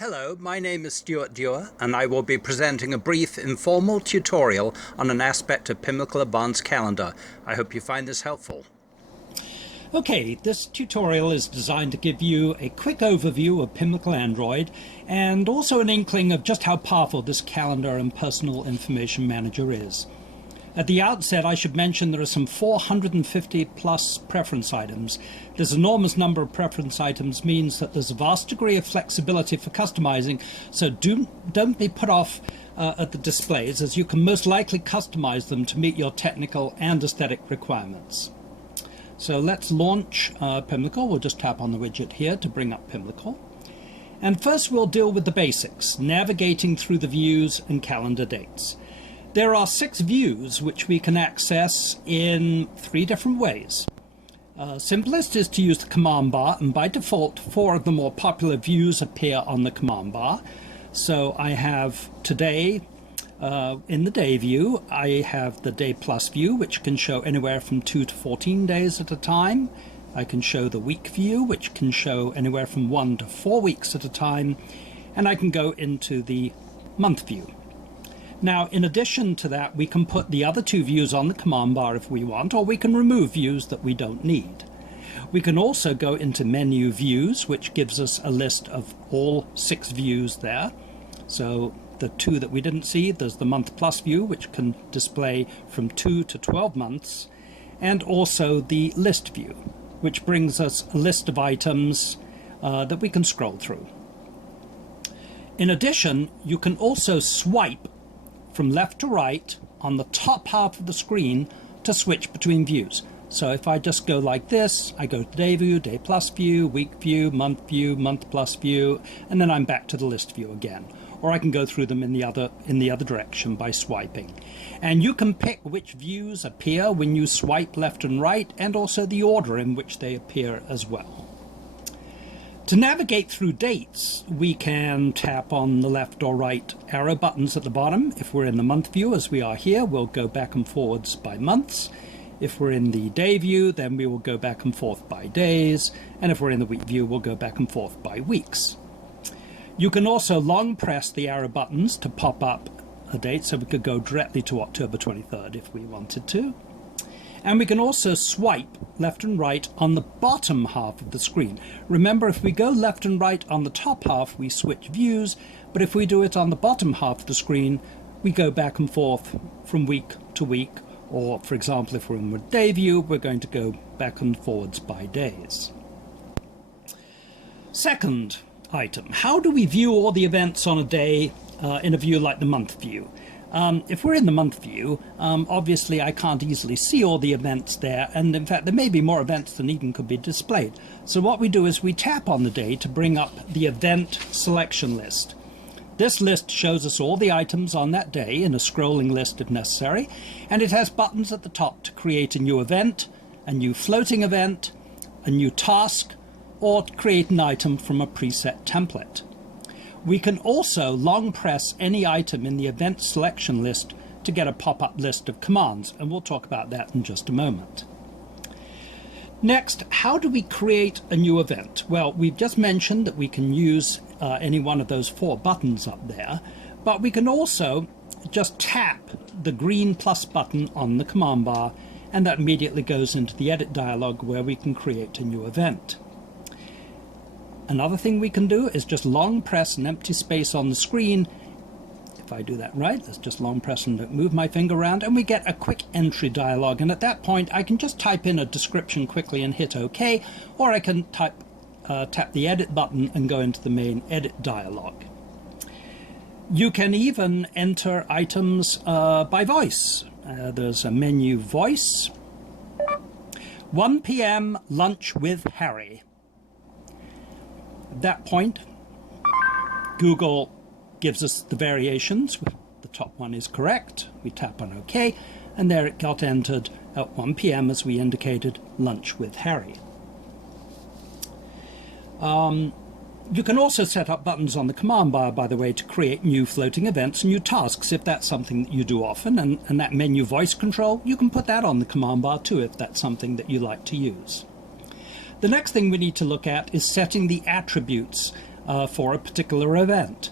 Hello, my name is Stuart Dewar, and I will be presenting a brief informal tutorial on an aspect of Pimlical Advanced Calendar. I hope you find this helpful. Okay, this tutorial is designed to give you a quick overview of Pimlical Android and also an inkling of just how powerful this calendar and personal information manager is. At the outset, I should mention there are some 450 plus preference items. This enormous number of preference items means that there's a vast degree of flexibility for customizing, so don't be put off at the displays, as you can most likely customize them to meet your technical and aesthetic requirements. So let's launch Pimlical. We'll just tap on the widget here to bring up Pimlical. And first we'll deal with the basics, navigating through the views and calendar dates. There are 6 views which we can access in 3 different ways. Simplest is to use the command bar, and by default 4 of the more popular views appear on the command bar. So I have today in the day view, I have the day plus view, which can show anywhere from 2 to 14 days at a time. I can show the week view, which can show anywhere from 1 to 4 weeks at a time. And I can go into the month view. Now, in addition to that, we can put the other 2 views on the command bar if we want, or we can remove views that we don't need. We can also go into menu views, which gives us a list of all 6 views there. So the 2 that we didn't see, there's the month plus view, which can display from 2 to 12 months, and also the list view, which brings us a list of items that we can scroll through. In addition, you can also swipe from left to right on the top half of the screen to switch between views. So if I just go like this, I go to day view, day plus view, week view, month plus view, and then I'm back to the list view again. Or I can go through them in the other direction by swiping. And you can pick which views appear when you swipe left and right, and also the order in which they appear as well. To navigate through dates, we can tap on the left or right arrow buttons at the bottom. If we're in the month view, as we are here, we'll go back and forwards by months. If we're in the day view, then we will go back and forth by days. And if we're in the week view, we'll go back and forth by weeks. You can also long press the arrow buttons to pop up a date, so we could go directly to October 23rd if we wanted to. And we can also swipe left and right on the bottom half of the screen. Remember, if we go left and right on the top half, we switch views, but if we do it on the bottom half of the screen, we go back and forth from week to week, or for example, if we're in the day view, we're going to go back and forwards by days. Second item, how do we view all the events on a day in a view like the month view? If we're in the month view, obviously I can't easily see all the events there, and in fact there may be more events than even could be displayed. So what we do is we tap on the day to bring up the event selection list. This list shows us all the items on that day in a scrolling list if necessary, and it has buttons at the top to create a new event, a new floating event, a new task, or to create an item from a preset template. We can also long press any item in the event selection list to get a pop-up list of commands, and we'll talk about that in just a moment. Next, how do we create a new event? Well, we've just mentioned that we can use any one of those 4 buttons up there, but we can also just tap the green plus button on the command bar, and that immediately goes into the edit dialog where we can create a new event. Another thing we can do is just long press an empty space on the screen. If I do that right, let's just long press and move my finger around, and we get a quick entry dialog. And at that point, I can just type in a description quickly and hit OK, or I can tap the edit button and go into the main edit dialog. You can even enter items by voice. There's a menu voice. 1 p.m. lunch with Harry. At that point, Google gives us the variations. The top one is correct. We tap on OK, and there it got entered at 1 p.m. as we indicated, lunch with Harry. You can also set up buttons on the command bar, by the way, to create new floating events and new tasks if that's something that you do often. And that menu voice control, you can put that on the command bar too if that's something that you like to use. The next thing we need to look at is setting the attributes for a particular event.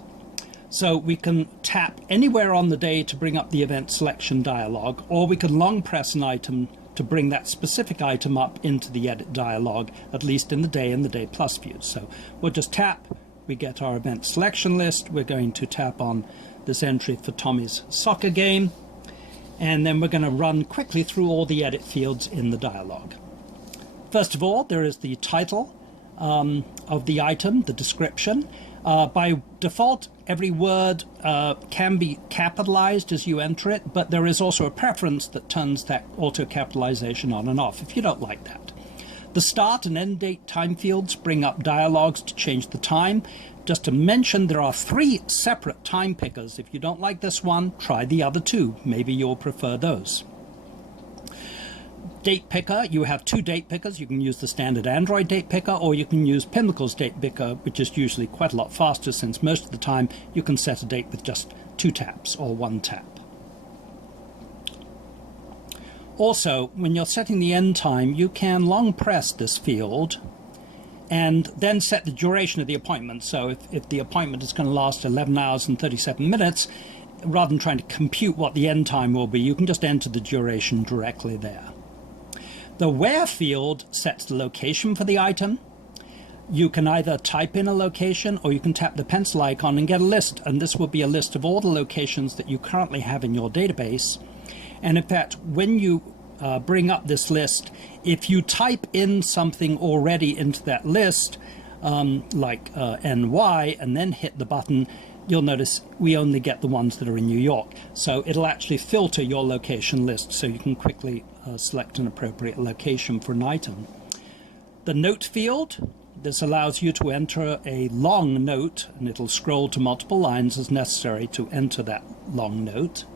So we can tap anywhere on the day to bring up the event selection dialog, or we can long press an item to bring that specific item up into the edit dialog, at least in the day and the day plus views. So we'll just tap, we get our event selection list. We're going to tap on this entry for Tommy's soccer game, and then we're going to run quickly through all the edit fields in the dialog. First of all, there is the title of the item, the description. By default, every word can be capitalized as you enter it, but there is also a preference that turns that auto-capitalization on and off if you don't like that. The start and end date time fields bring up dialogues to change the time. Just to mention, there are 3 separate time pickers. If you don't like this one, try the other 2. Maybe you'll prefer those. Date picker, you have 2 date pickers. You can use the standard Android date picker, or you can use Pimlical's date picker, which is usually quite a lot faster, since most of the time you can set a date with just 2 taps or 1 tap. Also, when you're setting the end time, you can long press this field and then set the duration of the appointment. So if the appointment is going to last 11 hours and 37 minutes, rather than trying to compute what the end time will be, you can just enter the duration directly there. The where field sets the location for the item. You can either type in a location, or you can tap the pencil icon and get a list, and this will be a list of all the locations that you currently have in your database. And in fact, when you bring up this list, if you type in something already into that list, like NY, and then hit the button, you'll notice we only get the ones that are in New York. So it'll actually filter your location list so you can quickly select an appropriate location for an item. The note field, this allows you to enter a long note, and it'll scroll to multiple lines as necessary to enter that long note.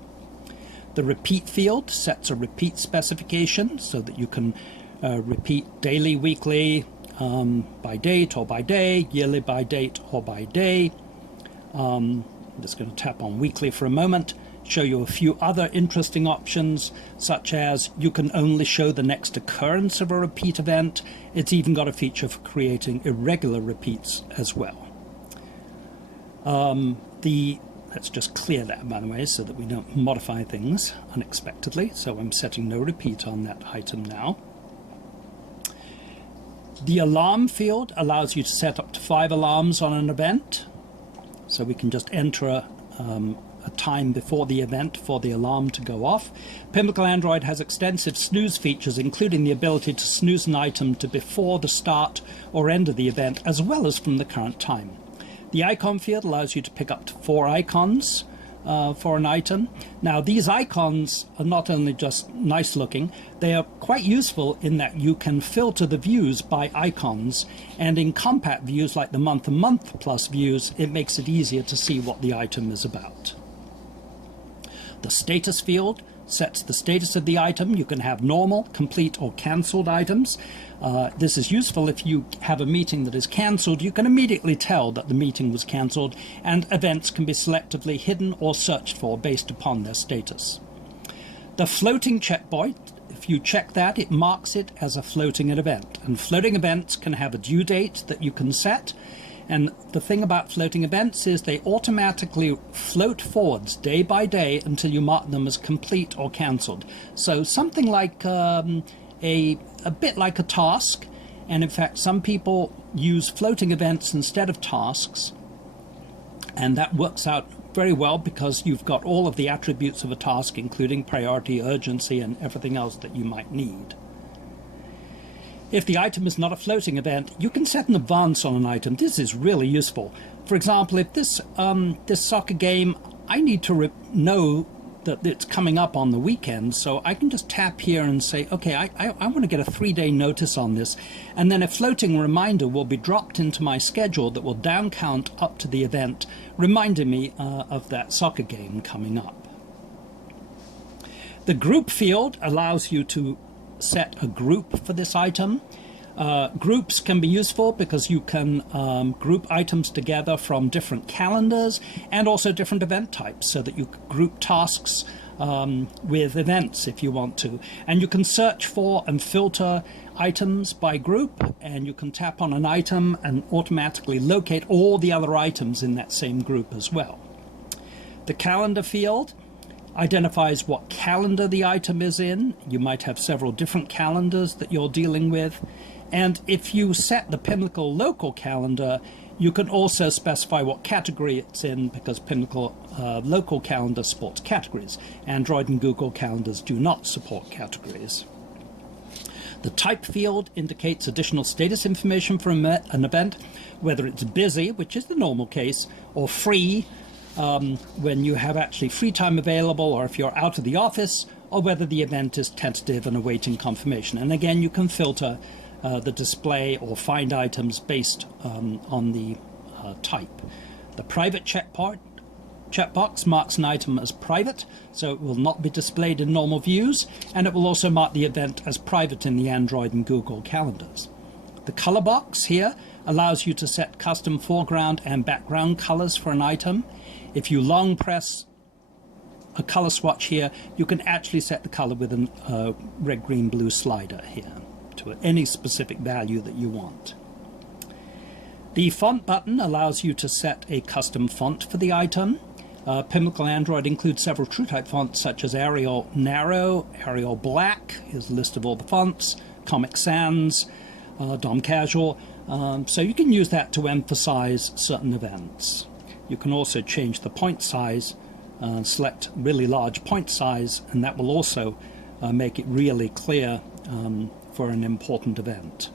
The repeat field sets a repeat specification so that you can repeat daily, weekly, by date or by day, yearly by date or by day. I'm just going to tap on weekly for a moment, show you a few other interesting options, such as you can only show the next occurrence of a repeat event. It's even got a feature for creating irregular repeats as well. Let's just clear that, by the way, so that we don't modify things unexpectedly. So I'm setting no repeat on that item now. The alarm field allows you to set up to 5 alarms on an event. So we can just enter a time before the event for the alarm to go off. Pimlical Android has extensive snooze features, including the ability to snooze an item to before the start or end of the event, as well as from the current time. The icon field allows you to pick up to 4 icons for an item. Now, these icons are not only just nice looking, they are quite useful in that you can filter the views by icons, and in compact views like the month and month plus views, it makes it easier to see what the item is about. The status field sets the status of the item. You can have normal, complete, or cancelled items. This is useful if you have a meeting that is cancelled. You can immediately tell that the meeting was cancelled, and events can be selectively hidden or searched for based upon their status. The floating checkpoint, if you check that, it marks it as a floating event, and floating events can have a due date that you can set. And the thing about floating events is they automatically float forwards day by day until you mark them as complete or cancelled. So something like a bit like a task, and in fact some people use floating events instead of tasks, and that works out very well because you've got all of the attributes of a task, including priority, urgency, and everything else that you might need. If the item is not a floating event, you can set an advance on an item. This is really useful. For example, if this soccer game, I need to know that it's coming up on the weekend, so I can just tap here and say, okay, I want to get a 3-day notice on this, and then a floating reminder will be dropped into my schedule that will down count up to the event, reminding me of that soccer game coming up. The group field allows you to set a group for this item. Groups can be useful because you can group items together from different calendars and also different event types, so that you can group tasks with events if you want to. And you can search for and filter items by group, and you can tap on an item and automatically locate all the other items in that same group as well. The calendar field identifies what calendar the item is in. You might have several different calendars that you're dealing with. And if you set the Pimlical local calendar, you can also specify what category it's in, because Pimlical local calendar supports categories. Android and Google calendars do not support categories. The type field indicates additional status information for an event, whether it's busy, which is the normal case, or free, when you have actually free time available, or if you're out of the office, or whether the event is tentative and awaiting confirmation. And again, you can filter the display or find items based on the type. The private checkbox marks an item as private, so it will not be displayed in normal views, and it will also mark the event as private in the Android and Google calendars. The color box here allows you to set custom foreground and background colors for an item. If you long press a color swatch here, you can actually set the color with a red, green, blue slider here to any specific value that you want. The font button allows you to set a custom font for the item. Pimlical Android includes several TrueType fonts such as Arial Narrow, Arial Black, here's a list of all the fonts, Comic Sans, Dom Casual, so you can use that to emphasize certain events. You can also change the point size, select really large point size, and that will also make it really clear for an important event.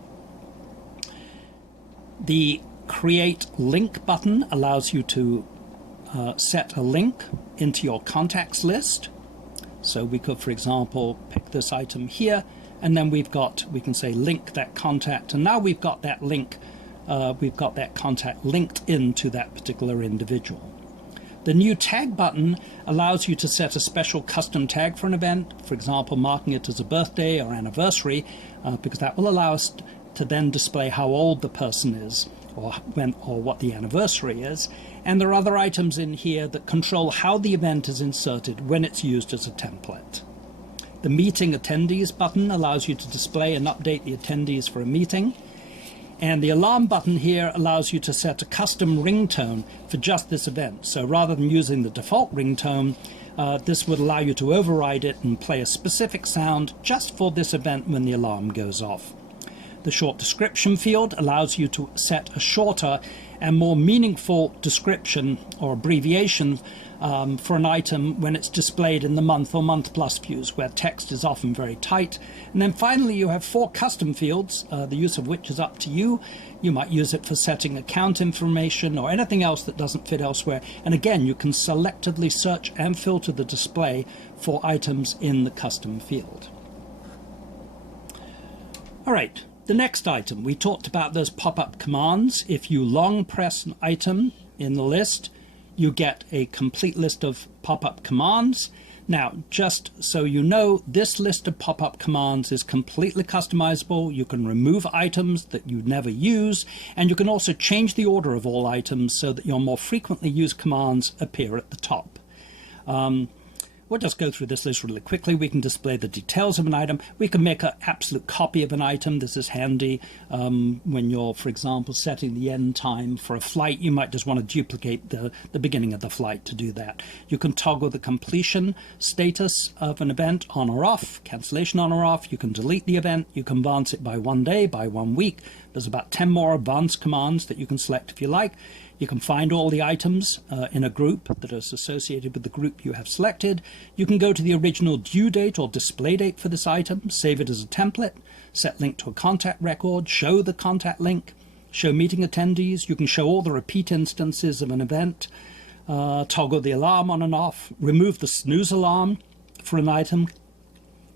The Create Link button allows you to set a link into your contacts list. So we could, for example, pick this item here, and then we can say link that contact, and now we've got that link, we've got that contact linked into that particular individual. The new tag button allows you to set a special custom tag for an event, for example, marking it as a birthday or anniversary, because that will allow us to then display how old the person is, or what the anniversary is. And there are other items in here that control how the event is inserted when it's used as a template. The Meeting Attendees button allows you to display and update the attendees for a meeting. And the alarm button here allows you to set a custom ringtone for just this event. So rather than using the default ringtone, this would allow you to override it and play a specific sound just for this event when the alarm goes off. The short description field allows you to set a shorter and more meaningful description or abbreviation for an item when it's displayed in the month or month plus views, where text is often very tight. And then finally you have 4 custom fields, the use of which is up to you. You might use it for setting account information or anything else that doesn't fit elsewhere. And again, you can selectively search and filter the display for items in the custom field. All right. The next item, we talked about those pop-up commands. If you long press an item in the list, you get a complete list of pop-up commands. Now, just so you know, this list of pop-up commands is completely customizable. You can remove items that you never use, and you can also change the order of all items so that your more frequently used commands appear at the top. We'll just go through this list really quickly. We can display the details of an item. We can make an absolute copy of an item. This is handy when you're, for example, setting the end time for a flight. You might just want to duplicate the beginning of the flight to do that. You can toggle the completion status of an event on or off, cancellation on or off. You can delete the event. You can advance it by 1 day, by 1 week. There's about 10 more advanced commands that you can select if you like. You can find all the items in a group that is associated with the group you have selected. You can go to the original due date or display date for this item, save it as a template, set link to a contact record, show the contact link, show meeting attendees. You can show all the repeat instances of an event, toggle the alarm on and off, remove the snooze alarm for an item.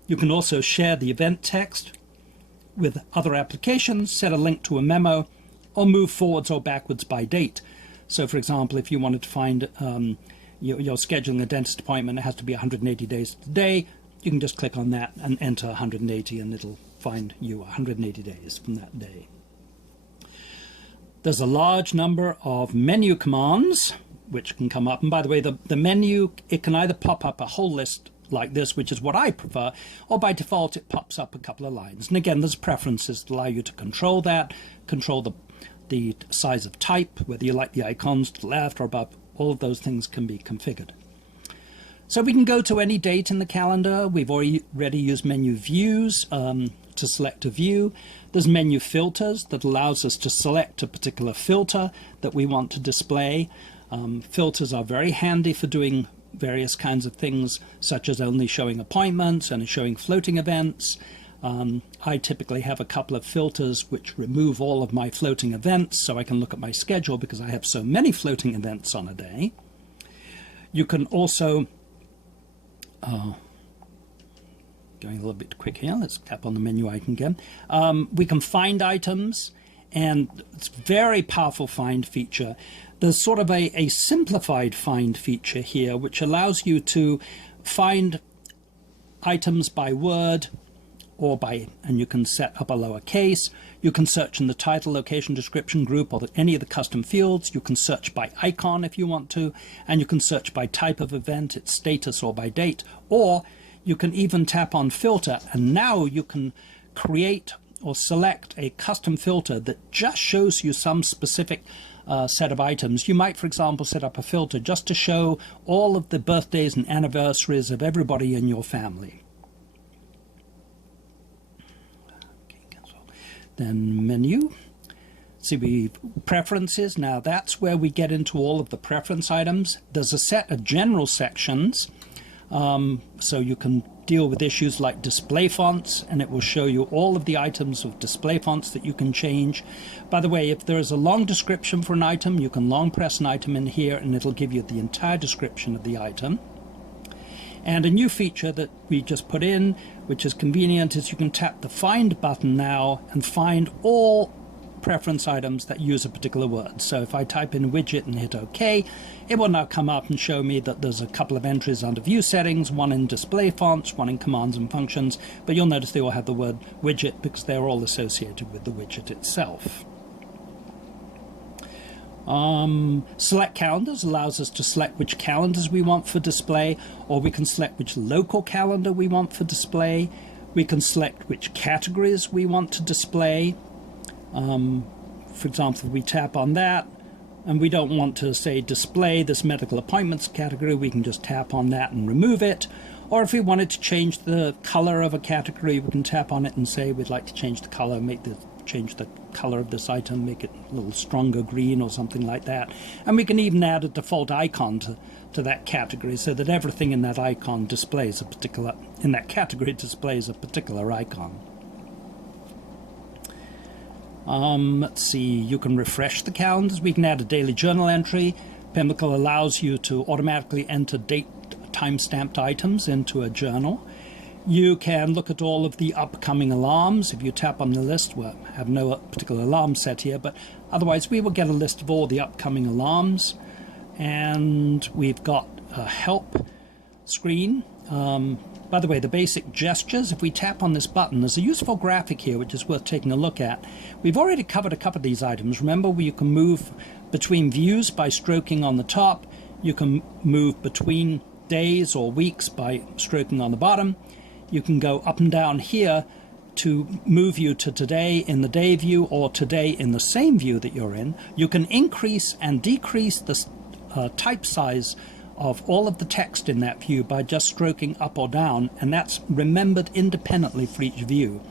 You can also share the event text with other applications, set a link to a memo, or move forwards or backwards by date. So, for example, if you wanted to find you're scheduling a dentist appointment, it has to be 180 days today. you can just click on that and enter 180 and it'll find you 180 days from that day. There's a large number of menu commands which can come up. And by the way, the menu, it can either pop up a whole list like this, which is what I prefer, or by default it pops up a couple of lines. And again, there's preferences that allow you to control that, control the size of type, whether you like the icons to the left or above. All of those things can be configured. So we can go to any date in the calendar. We've already used menu views to select a view. There's menu filters that allows us to select a particular filter that we want to display. Filters are very handy for doing various kinds of things, such as only showing appointments and showing floating events. I typically have a couple of filters which remove all of my floating events so I can look at my schedule because I have so many floating events on a day. You can also, going a little bit quick here, let's tap on the menu icon again. We can find items, and it's a very powerful find feature. There's sort of a simplified find feature here, which allows you to find items by word or by, and you can set up a lowercase. You can search in the title, location, description, group, or any of the custom fields. You can search by icon if you want to, and you can search by type of event, its status, or by date, or you can even tap on filter, and now you can create or select a custom filter that just shows you some specific set of items. You might, for example, set up a filter just to show all of the birthdays and anniversaries of everybody in your family. Okay, cancel. Then menu. See, preferences. Now that's where we get into all of the preference items. There's a set of general sections. So you can deal with issues like display fonts, and it will show you all of the items of display fonts that you can change. By the way, if there is a long description for an item, you can long press an item in here and it'll give you the entire description of the item. And a new feature that we just put in, which is convenient, is you can tap the Find button now and find all preference items that use a particular word. So if I type in widget and hit OK, it will now come up and show me that there's a couple of entries under view settings, one in display fonts, one in commands and functions, but you'll notice they all have the word widget because they're all associated with the widget itself. Select calendars allows us to select which calendars we want for display, or we can select which local calendar we want for display. We can select which categories we want to display. For example, if we tap on that and we don't want to, say, display this medical appointments category, we can just tap on that and remove it. Or if we wanted to change the color of a category, we can tap on it and say we'd like to change the color, change the color of this item, make it a little stronger green or something like that. And we can even add a default icon to that category so that everything in that icon displays a particular, in that category displays a particular icon. Let's see, you can refresh the calendars. We can add a daily journal entry. Pimlical allows you to automatically enter date time-stamped items into a journal. You can look at all of the upcoming alarms. If you tap on the list, well, I have no particular alarm set here, but otherwise we will get a list of all the upcoming alarms. And we've got a help screen. By the way, the basic gestures, if we tap on this button, there's a useful graphic here which is worth taking a look at. We've already covered a couple of these items. Remember, where you can move between views by stroking on the top. You can move between days or weeks by stroking on the bottom. You can go up and down here to move you to today in the day view or today in the same view that you're in. You can increase and decrease the type size of all of the text in that view by just stroking up or down, and that's remembered independently for each view.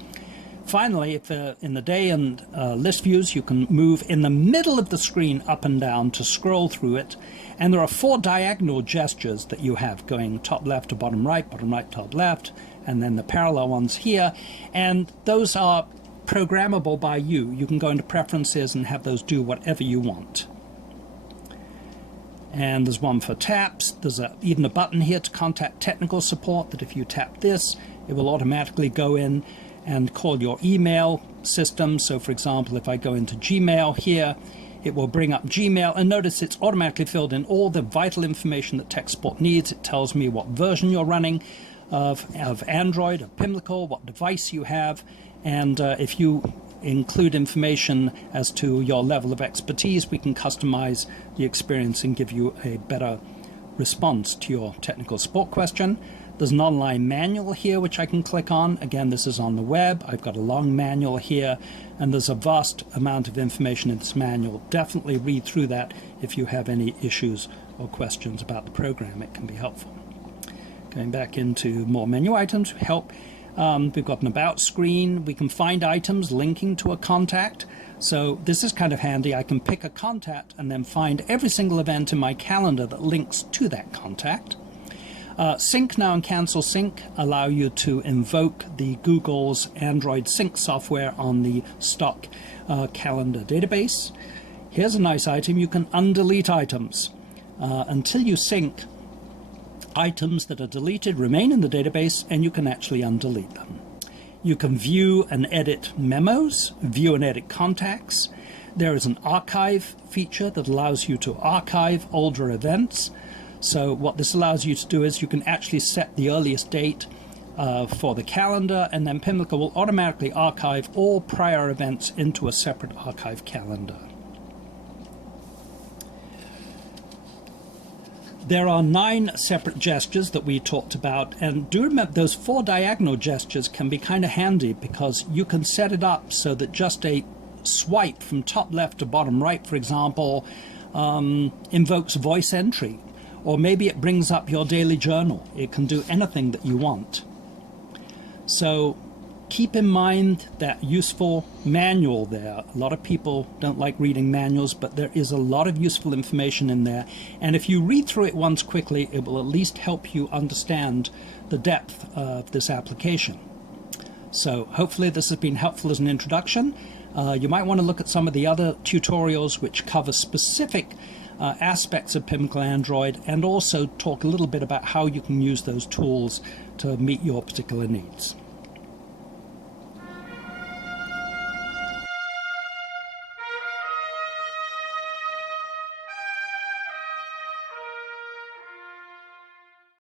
Finally, if in the day and list views, you can move in the middle of the screen up and down to scroll through it, and there are 4 diagonal gestures that you have going top left to bottom right, top left, and then the parallel ones here, and those are programmable by you. You can go into preferences and have those do whatever you want. And there's one for taps. There's even a button here to contact technical support that if you tap this, it will automatically go in and call your email system. So for example, if I go into Gmail here, it will bring up Gmail, and notice it's automatically filled in all the vital information that tech support needs. It tells me what version you're running. of Android, of Pimlical, what device you have, and if you include information as to your level of expertise, we can customize the experience and give you a better response to your technical support question. There's an online manual here which I can click on. Again, this is on the web. I've got a long manual here, and there's a vast amount of information in this manual. Definitely read through that if you have any issues or questions about the program. It can be helpful. Going back into more menu items, help. We've got an about screen. We can find items linking to a contact. So this is kind of handy. I can pick a contact and then find every single event in my calendar that links to that contact. Sync now and cancel sync allow you to invoke the Google's Android sync software on the stock calendar database. Here's a nice item. You can undelete items. Until you sync, items that are deleted remain in the database, and you can actually undelete them. You can view and edit memos, view and edit contacts. There is an archive feature that allows you to archive older events. So what this allows you to do is you can actually set the earliest date for the calendar, and then Pimlical will automatically archive all prior events into a separate archive calendar. There are 9 separate gestures that we talked about, and do remember those 4 diagonal gestures can be kind of handy because you can set it up so that just a swipe from top left to bottom right, for example, invokes voice entry, or maybe it brings up your daily journal. It can do anything that you want. So keep in mind that useful manual there. A lot of people don't like reading manuals, but there is a lot of useful information in there. And if you read through it once quickly, it will at least help you understand the depth of this application. So hopefully this has been helpful as an introduction. You might want to look at some of the other tutorials which cover specific aspects of Pimlical Android, and also talk a little bit about how you can use those tools to meet your particular needs.